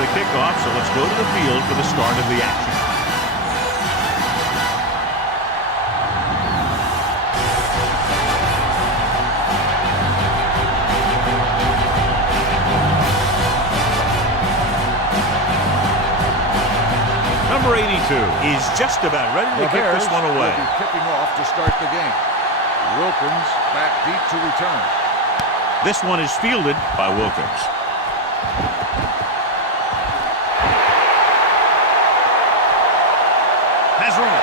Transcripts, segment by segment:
for the kickoff, so let's go to the field for the start of the action. Number 82 is just about ready to kick this one away. Will be kicking off to start the game. Wilkins back deep to return. This one is fielded by Wilkins. Has room.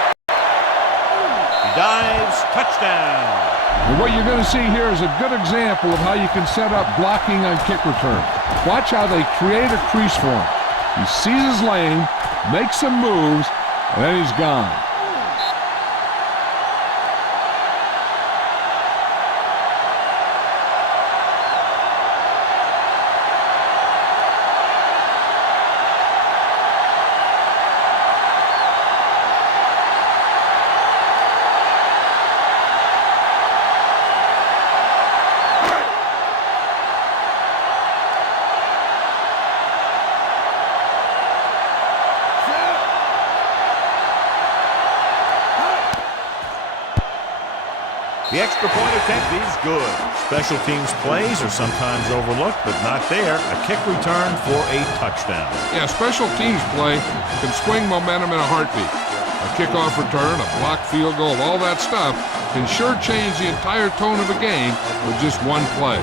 He dives. Touchdown. And what you're going to see here is a good example of how you can set up blocking on kick return. Watch how they create a crease for him. He sees his lane, makes some moves, and then he's gone. The extra point attempt is good. Special teams plays are sometimes overlooked, but not there. A kick return for a touchdown. Yeah, special teams play can swing momentum in a heartbeat. A kickoff return, a blocked field goal, all that stuff can sure change the entire tone of a game with just one play.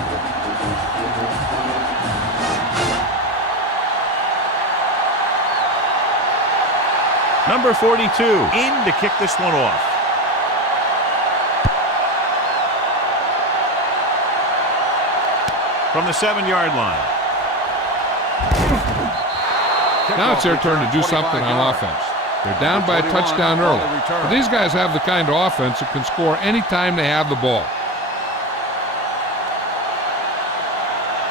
Number 42 in to kick this one off. From the 7-yard line. Now it's their turn to do something on offense. They're down by a touchdown early. But these guys have the kind of offense that can score anytime they have the ball.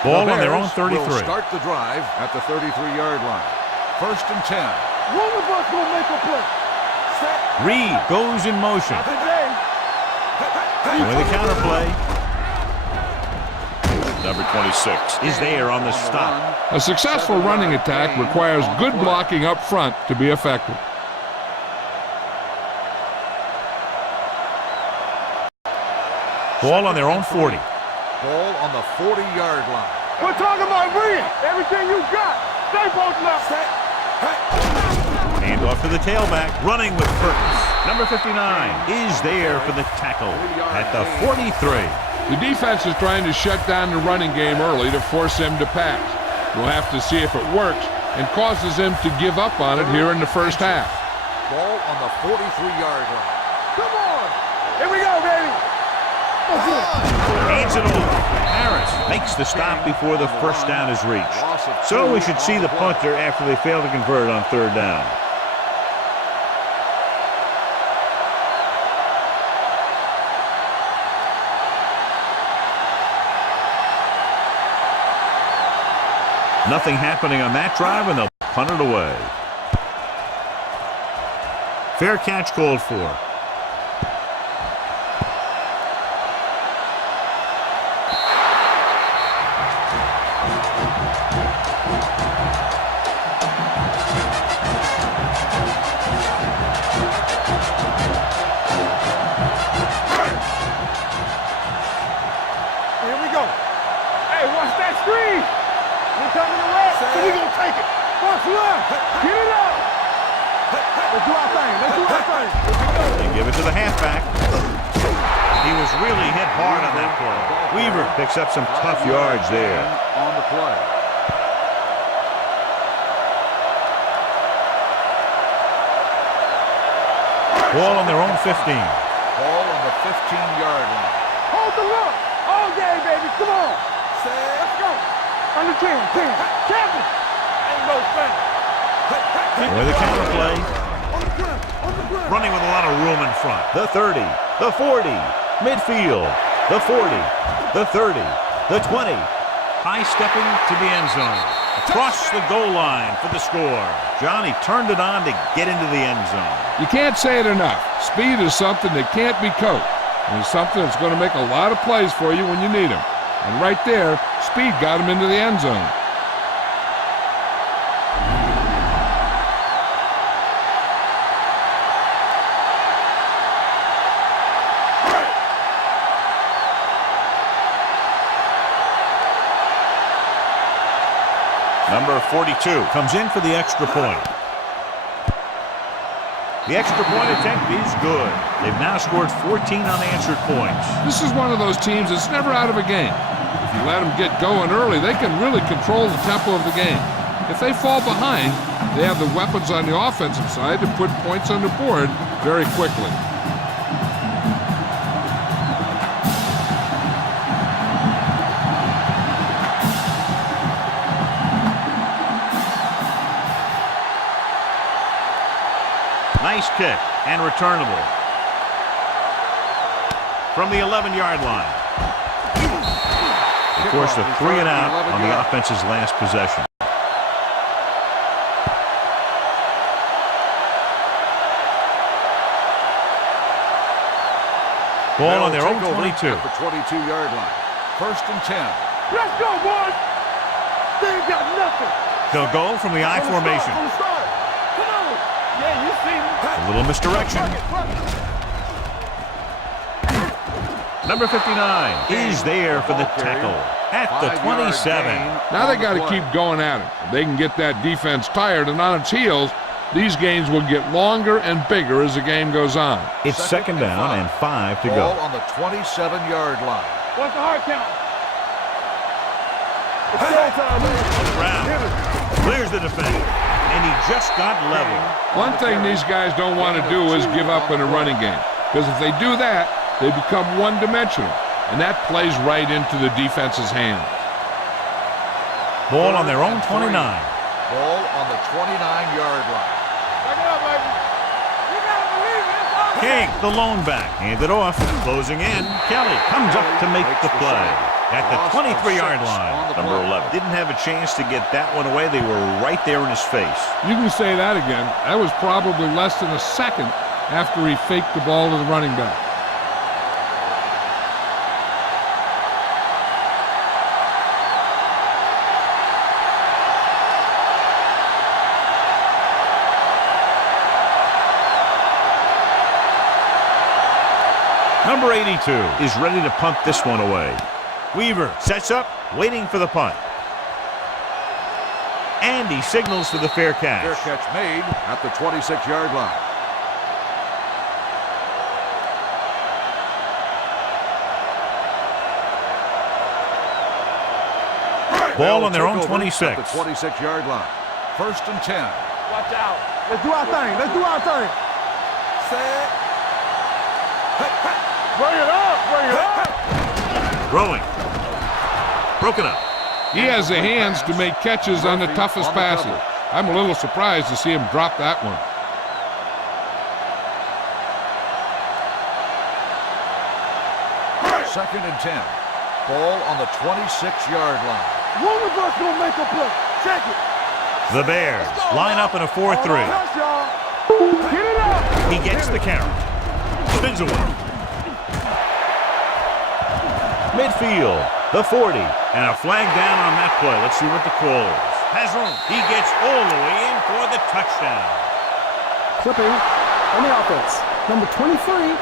Ball on their own 33. Will start the drive at the 33-yard line. 1st and 10. One of us gonna make a play. Set. Reed goes in motion. With a counter play. Number 26 is there on the stop. A successful running attack requires good blocking up front to be effective. Ball on their own 40. Ball on the 40-yard line. We're talking about Reed. Everything you got. Stay posted up. Set. Hand off to the tailback. Running with purpose. Number 59 is there for the tackle at the 43. The defense is trying to shut down the running game early to force him to pass. We'll have to see if it works and causes him to give up on it here in the first half. Ball on the 43-yard line. Come on. Here we go, baby. Hands it over. Harris makes the stop before the first down is reached. So we should see the punter after they fail to convert on 3rd down. Nothing happening on that drive, and they'll punt it away. Fair catch called for. Here we go. Hey, watch that screen. We're coming to left, so we're going to take it. First left. Get it up. Let's do our thing. Let's do our thing. They give it to the halfback. He was really hit hard on that play. Weaver picks up some tough yards there. On the play. Ball on their own 15. Ball on the 15-yard line. Hold the look. All day, baby. Come on. Let's go. Under 10. Camden. Ain't no thing. With a counter play. On the ground. Running with a lot of room in front. The 30. The 40. Midfield. The 40. The 30. The 20. High stepping to the end zone. Across the goal line for the score. Johnny turned it on to get into the end zone. You can't say it enough. Speed is something that can't be coached. And it's something that's going to make a lot of plays for you when you need them. And right there, speed got him into the end zone. 42 comes in for the extra point. The extra point attempt is good. They've now scored 14 unanswered points. This is one of those teams that's never out of a game. If you let them get going early, they can really control the tempo of the game. If they fall behind, they have the weapons on the offensive side to put points on the board very quickly. Nice kick and returnable. From the 11-yard line. They forced a 3 and out on the offense's last possession. Ball on their own 22. At the 22-yard line. 1st and 10. Let's go, boys. They ain't got nothing. They'll go from the I formation. Come on. Yeah, you see me. A little misdirection. Number 59 is there for the tackle at the 27. Now they got to keep going at it. If they can get that defense tired and on its heels, these games will get longer and bigger as the game goes on. It's second down and 5 to go. Ball on the 27-yard line. What's the hard count? It's showtime, man. Brown clears the defense, and he just got level. One thing these guys don't want to do is give up in a running game, because if they do that, they become one-dimensional, and that plays right into the defense's hand. Ball on their own 29. Ball on the 29-yard line. Back it up, baby. You gotta believe it. It's all King, the lone back, hand it off. Closing in. Kelly comes up to make the play at the 23-yard line. Number 11 didn't have a chance to get that one away. They were right there in his face. You can say that again. That was probably less than a second after he faked the ball to the running back. Number 82 is ready to punt this one away. Weaver sets up, waiting for the punt. And he signals for the fair catch. Fair catch made at the 26-yard line. Ball on their own 26. At the 26-yard line. 1st and 10. Watch out. Let's do our thing. Let's do our thing. Set. Bring it up. Bring it up. Throwing. Broken up. He has the hands to make catches on the toughest passes. I'm a little surprised to see him drop that one. Second and 10. Ball on the 26-yard line. One of us gonna make a play. Check it. The Bears line up in a 4-3. Touch, y'all. Get it up. He gets the carry. Spins away. Midfield, the 40, and a flag down on that play. Let's see what the call is. Has room. He gets all the way in for the touchdown. Clipping on the offense. Number 23.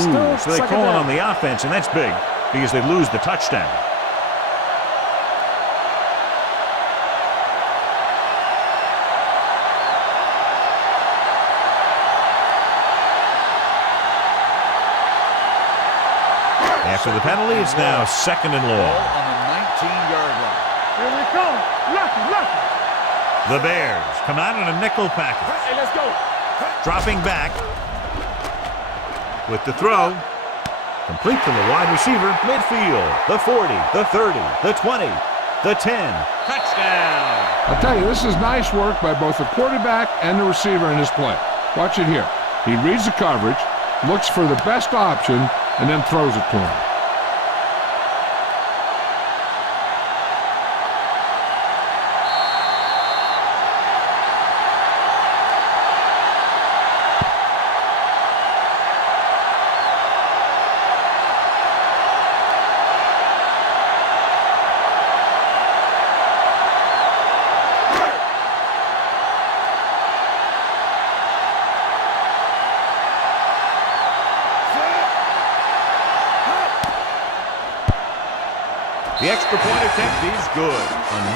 Still So they second call it down. on the offense, and that's big because they lose the touchdown. After the penalty, it's now second and Ball long. on the 19-yard line. Here we come. Lucky. The Bears come out in a nickel package. Hey, let's go. Dropping back with the throw. Complete to the wide receiver. Midfield, the 40, the 30, the 20, the 10. Touchdown. I'll tell you, this is nice work by both the quarterback and the receiver in this play. Watch it here. He reads the coverage, looks for the best option, and then throws it to him. The extra point attempt is good.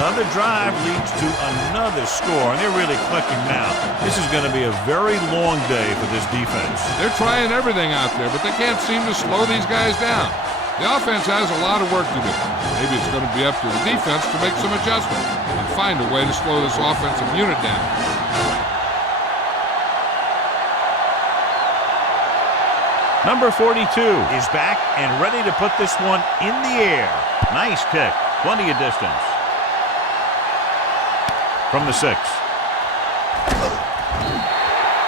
Another drive leads to another score, and they're really clicking now. This is going to be a very long day for this defense. They're trying everything out there, but they can't seem to slow these guys down. The offense has a lot of work to do. Maybe it's going to be up to the defense to make some adjustments and find a way to slow this offensive unit down. Number 42 is back and ready to put this one in the air. Nice kick. Plenty of distance. From the 6.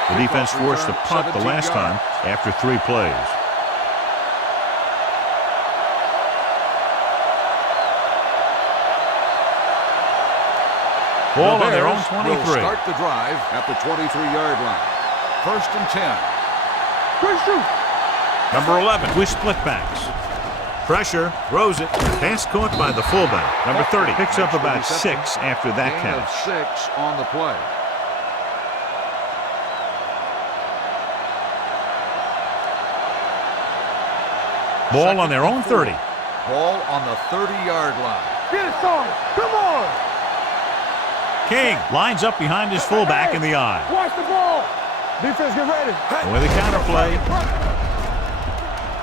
The defense forced a punt the last time after 3 plays. Ball on their own 23. Will start the drive at the 23-yard line. 1st and 10. Good shoot. Number 11 with split backs. Pressure, throws it. Pass caught by the fullback. Number 30 picks up about 6 after that Gain of catch. 6 on the play. Ball on their own 30. Ball on the 30-yard line. Get it started. Come on. King lines up behind his fullback in the eye. Watch the ball. Defense, get ready. And with a counterplay.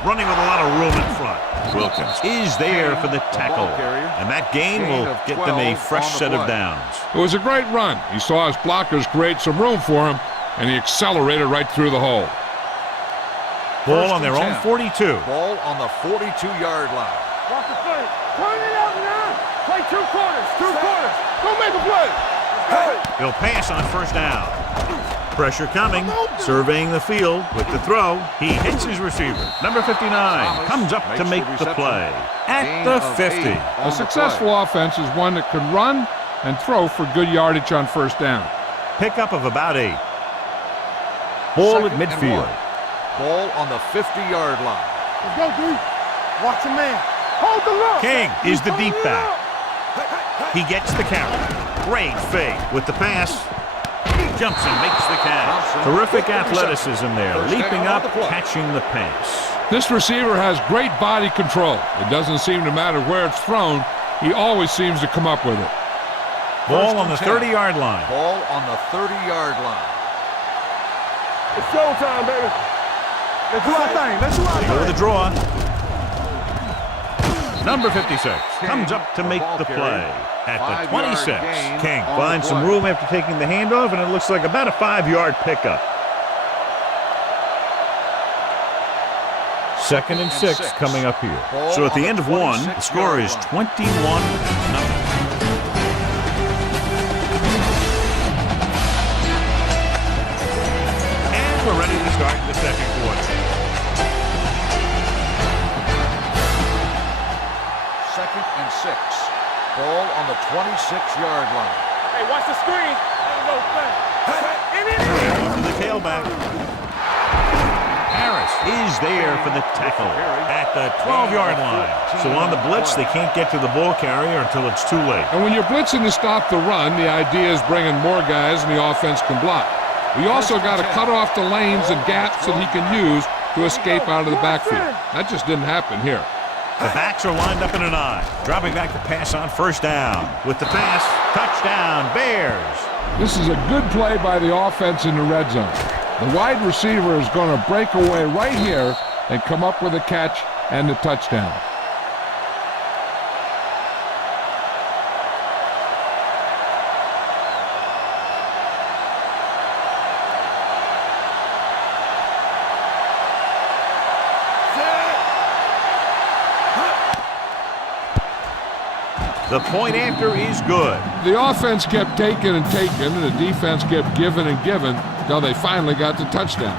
Running with a lot of room in front. Wilkins is there for the tackle. And that gain will get them a fresh set of downs. It was a great run. He saw his blockers create some room for him, and he accelerated right through the hole. Ball on their own 42. Ball on the 42-yard line. Watch the play. Turn it out now. Play 2 quarters. 2 quarters. Go make a play. He'll pass on 1st down. Pressure coming. Surveying the field with the throw. He hits his receiver. Number 59 comes up to make the play. At the 50. A successful offense is one that can run and throw for good yardage on 1st down. Pickup of about 8. Ball at midfield. Ball on the 50-yard line. Let's go, D. Watch the man. Hold the look. King is the deep back. He gets the carry. Great fake with the pass. He jumps and makes the catch. Terrific athleticism there. Leaping up, catching the pass. This receiver has great body control. It doesn't seem to matter where it's thrown. He always seems to come up with it. Ball on the 30-yard line. Ball on the 30-yard line. It's showtime, baby. Let's do our thing. Let's do our thing. Go with the draw. Number 56 comes up to make the play. At the 26, King finds some room after taking the handoff, and it looks like about a 5-yard pickup. 2nd and 6 coming up here. So at the end of 1, the score is 21-0. And we're ready to start the 2nd quarter. 2nd and 6. Ball on the 26-yard line. Hey, watch the screen. No thing. To the tailback. Harris is there for the tackle at the 12-yard line. So on the blitz, they can't get to the ball carrier until it's too late. And when you're blitzing to stop the run, the idea is bringing more guys and the offense can block. We also got to cut off the lanes and gaps that he can use to escape out of the backfield. That just didn't happen here. The backs are lined up in an I. Dropping back to pass on 1st down. With the pass, touchdown, Bears. This is a good play by the offense in the red zone. The wide receiver is going to break away right here and come up with a catch and the touchdown. The point after is good. The offense kept taking and taking, and the defense kept giving and giving until they finally got the touchdown.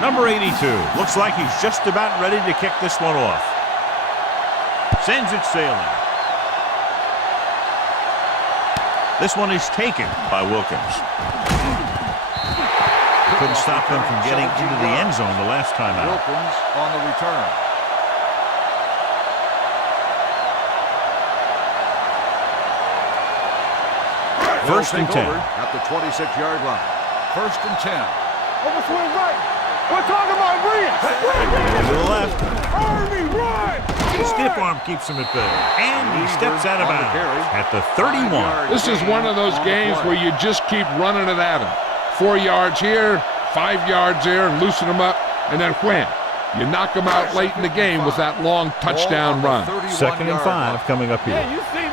Number 82 looks like he's just about ready to kick this one off. Sends it sailing. This one is taken by Wilkins. Couldn't stop them from getting into the end zone the last time out. Wilkins on the return. First and 10. At the 26-yard line. First and 10. Overswing right. We're talking about Bria. To the left. Army, run! Stiff arm keeps him at bay. And he steps out of bounds at the 31. This is one of those games where you just keep running it at him. 4 yards here, 5 yards there, and loosen him up, and then wham. You knock him out late in the game with that long touchdown run. Second and 5 coming up here. Yeah, you see me.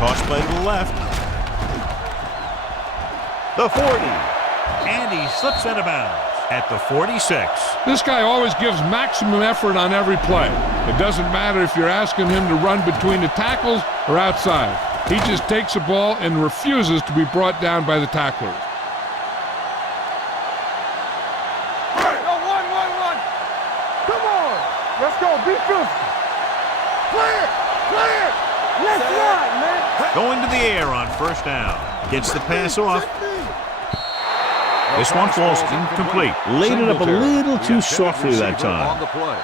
Toss play to the left. The 40. And he slips out of bounds at the 46. This guy always gives maximum effort on every play. It doesn't matter if you're asking him to run between the tackles or outside. He just takes the ball and refuses to be brought down by the tacklers. One. Come on. Let's go. Be physical. Clear. Let's run, man. Going to the air on first down. Gets the pass off. This one falls incomplete. Laid it up a little too softly that time. On the play.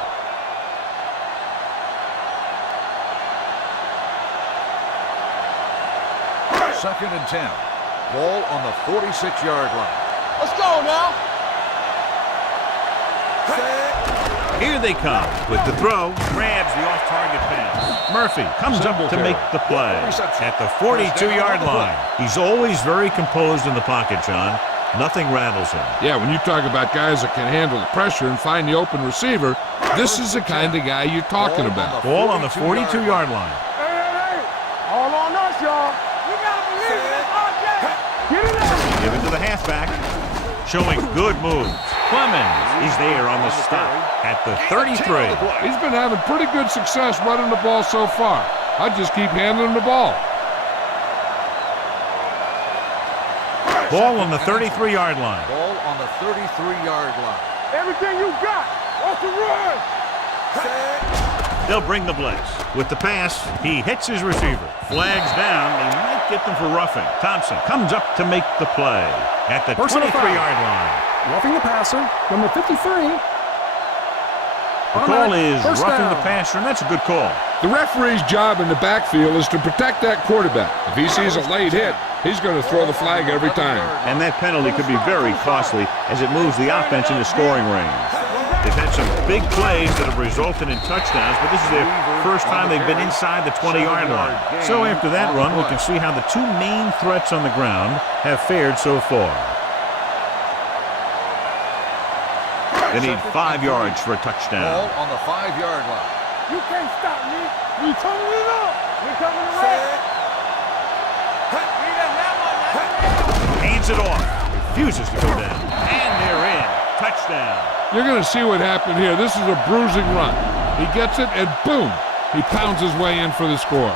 Second and 10. Ball on the 46-yard line. Let's go now. Here they come with the throw. Grabs the off-target pass. Murphy comes up to make the play at the 42-yard line. He's always very composed in the pocket, John. Nothing rattles him. Yeah, when you talk about guys that can handle the pressure and find the open receiver, this is the kind of guy you're talking about. Ball on the 42-yard line. Hey. All on us, y'all. You gotta believe it. Get it out. Given to the halfback. Showing good moves. Clemens, he's there on the stop at the 33. He's been having pretty good success running the ball so far. I just keep handling the ball. Ball on the 33-yard line. Ball on the 33-yard line. Everything you got. Off the run. They'll bring the blitz. With the pass, he hits his receiver. Flags down. They might get them for roughing. Thompson comes up to make the play at the 23-yard line. Roughing the passer, number 53. The call is roughing the passer, and that's a good call. The referee's job in the backfield is to protect that quarterback. If he sees a late hit, he's going to throw the flag every time. And that penalty could be very costly as it moves the offense into scoring range. They've had some big plays that have resulted in touchdowns, but this is their first time they've been inside the 20-yard line. So after that run, we can see how the two main threats on the ground have fared so far. They need 5 yards for a touchdown. Ball on the 5-yard line. You can't stop me. We coming it up. We coming to red. Hands it off. Refuses to go down. And they're in. Touchdown. You're going to see what happened here. This is a bruising run. He gets it, and boom, he pounds his way in for the score.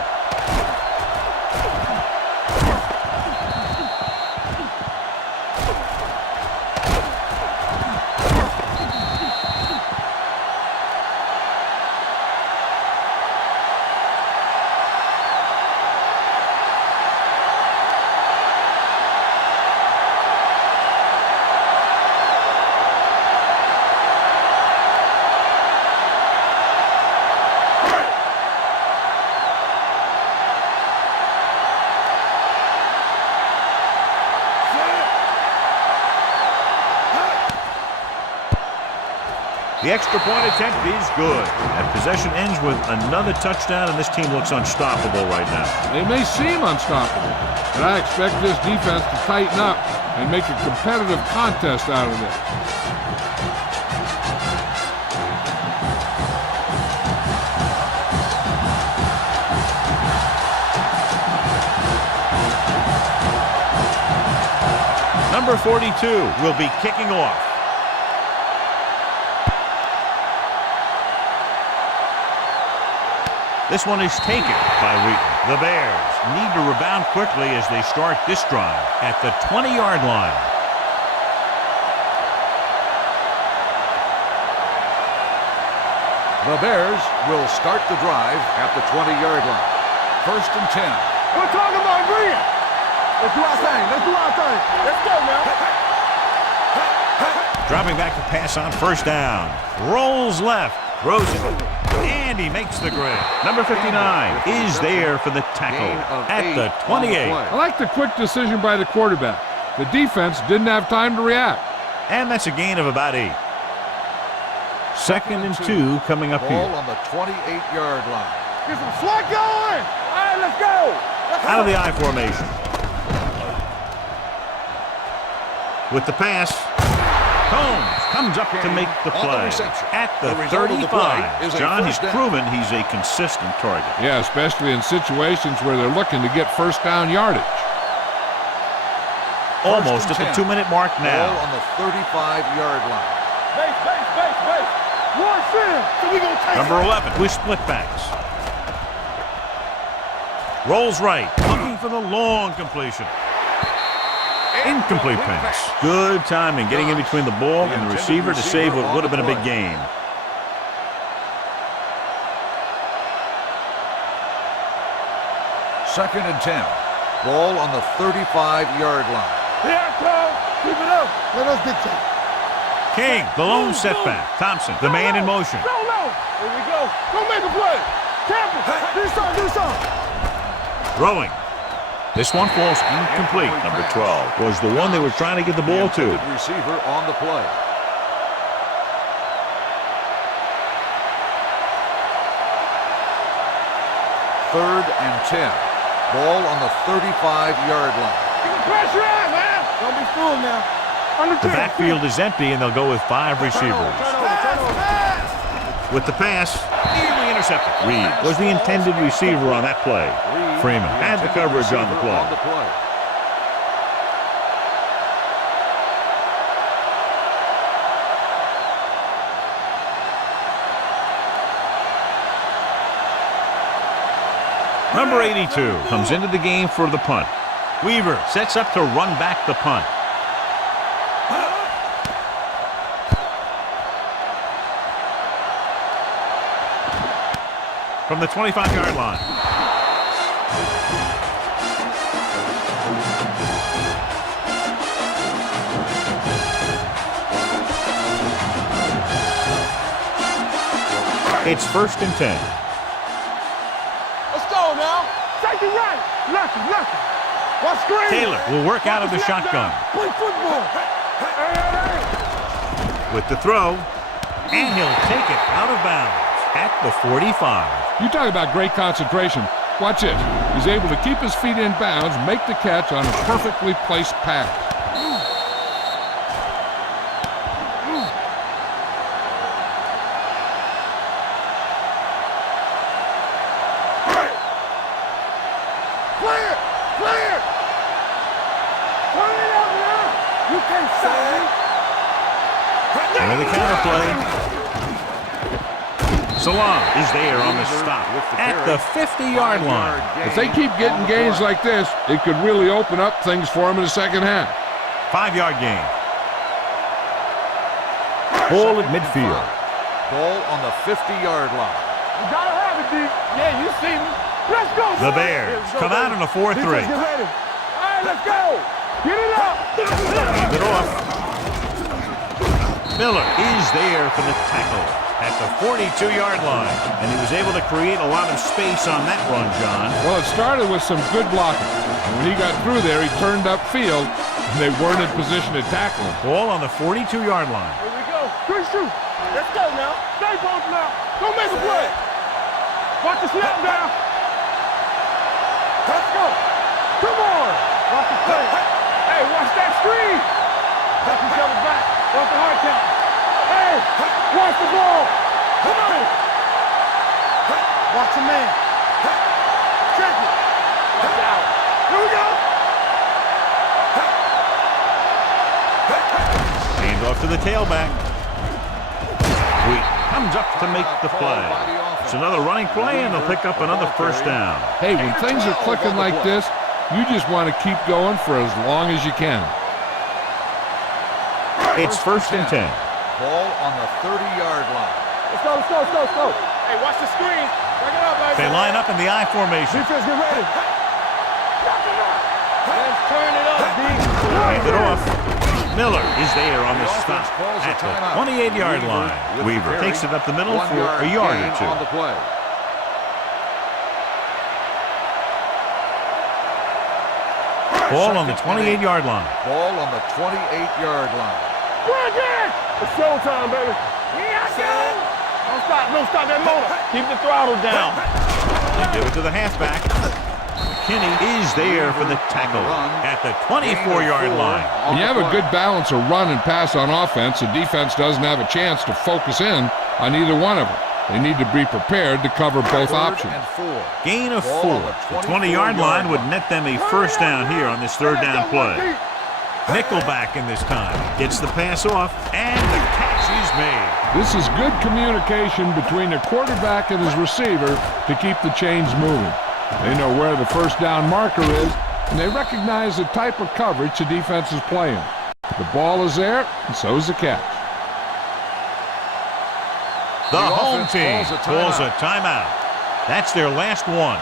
The extra point attempt is good. And possession ends with another touchdown, and this team looks unstoppable right now. They may seem unstoppable, but I expect this defense to tighten up and make a competitive contest out of this. Number 42 will be kicking off. This one is taken by Wheaton. The Bears need to rebound quickly as they start this drive at the 20-yard line. The Bears will start the drive at the 20-yard line. First and 10. We're talking about Bria. Let's do our thing. Let's go now. Dropping back to pass on first down. Rolls left. Throws it. And he makes the grade. Number 59 is there for the tackle at the 28. I like the quick decision by the quarterback. The defense didn't have time to react. And that's a gain of about 8. 2nd and 2 coming up Ball here. on the 28-yard line. Get some slot going. All right, let's go. Out of the I formation. With the pass, Combs comes up to make the On the play reception. at the The result of the play 35. is a John, he's first down. proven he's a consistent target. Yeah, especially in situations where they're looking to get first down yardage. Almost at First and the 10. 2-minute mark Ball now. on the 35-yard line. Base. One sin. So we gonna take Number it. 11 with split backs. Rolls right, looking for the long completion. Incomplete pass. Good timing, getting in between the ball and the receiver to save what would have been a big gain. Second and 10. Ball on the 35-yard line. Here it comes. Keep it up. Let us dictate. King, the lone setback. Thompson, the man in motion. Go low. Here we go. Go make a play. Camden, do something. Throwing. This one falls incomplete. Number 12 was the one they were trying to get the ball to. Intended receiver on the play. Third and 10. Ball on the 35-yard line. Keep the pressure on, man. Don't be fooled now. Under The 10. backfield is empty, and they'll go with 5 receivers. Turn over. With the pass, nearly intercepted. Reed was the intended receiver on that play. Freeman had the coverage on the play. Number 82 comes into the game for the punt. Weaver sets up to run back the punt. From the 25-yard line. It's 1st and 10. Let's go now. Safety right. Lucky. Watch screen. Taylor will work out of the shotgun. Play football. Hey. With the throw, and he'll take it out of bounds at the 45. You talk about great concentration. Watch it. He's able to keep his feet in bounds, make the catch on a perfectly placed pass. Clear. Turn it up now. You can't stop me. And the counter play. Salam is there on the stop at the 50-yard line. If they keep getting gains like this, it could really open up things for him in the second half. 5-yard gain. Ball at midfield. Ball on the 50-yard line. You gotta have it, D. Yeah, you see me. Let's go. The boys. Bears come out in a 4-3. Defense, get ready. All right, let's go. Get it up. Hand it off. Miller is there for the tackle at the 42-yard line. And he was able to create a lot of space on that run, John. Well, it started with some good blocking. And when he got through there, he turned upfield, and they weren't in position to tackle him. Ball on the 42-yard line. Here we go. Good shoot. Let's go now. Stay both now. Go make a play. Watch the snap down. Let's go. Come on. Watch the play. Hey, watch that screen. Watch each other back. Watch the hard count. Hey, watch the ball. Come on. Watch the man. Check it. Watch out. Here we go. Hand off to the tailback. Wheat comes up to make the play. It's another running play, and they'll pick up another first down. Hey, when things are clicking like this, you just want to keep going for as long as you can. It's 1st and 10. Ball on the 30-yard line. Let's go. Hey, watch the screen. Break it up, baby. They line up in the I formation. Defense, get ready. Let's turn it up, D. Hand it off. Miller is there on the The stop offense calls a at the timeout. 28-yard line. with the Weaver carry. takes it up the middle 1 for a yard gain or two. on the play. Ball on the 28-yard line. Ball on the 28-yard line. Run again! It's showtime, baby. Here I go! Don't stop that motor. Keep the throttle down. They give it to the halfback. McKinney is there for the tackle at the 24-yard line. When you have a good balance of run and pass on offense, the defense doesn't have a chance to focus in on either one of them. They need to be prepared to cover both options. And 4. Gain of Ball 4. on The the 20-yard 24-yard line would line. net them a first down here on this third down play. Nickelback in this time. Gets the pass off, and the catch is made. This is good communication between the quarterback and his receiver to keep the chains moving. They know where the first down marker is, and they recognize the type of coverage the defense is playing. The ball is there, and so is the catch. The home offense team calls a timeout. That's their last one.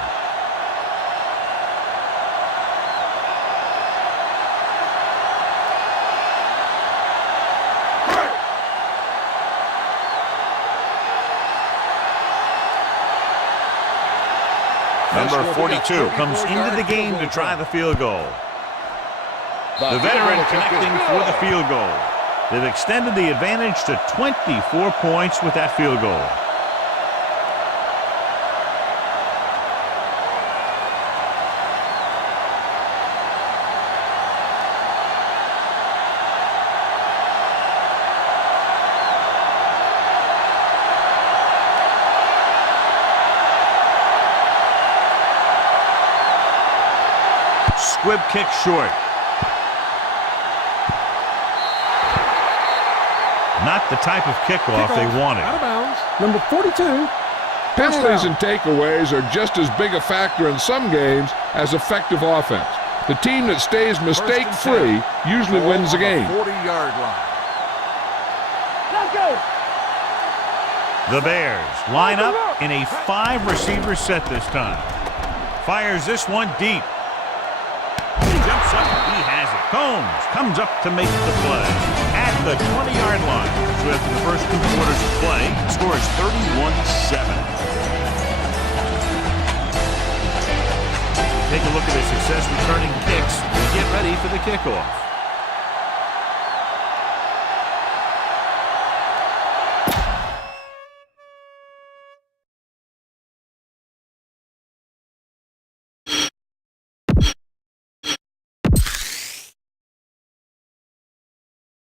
Number 42 comes into the game to try the field goal. The veteran connecting for the field goal. They've extended the advantage to 24 points with that field goal. Squib kick short. Not the type of kickoff they wanted. Out of bounds. Number 42. Penalties and takeaways are just as big a factor in some games as effective offense. The team that stays mistake-free usually wins the game. 40-yard line. Let's go! The Bears line up in a 5-receiver set this time. Fires this one deep. Jumps up, he has it. Combs comes up to make the play at the 20-yard line. So after the first 2 quarters of play, the score is 31-7. Take a look at his success returning kicks and get ready for the kickoff.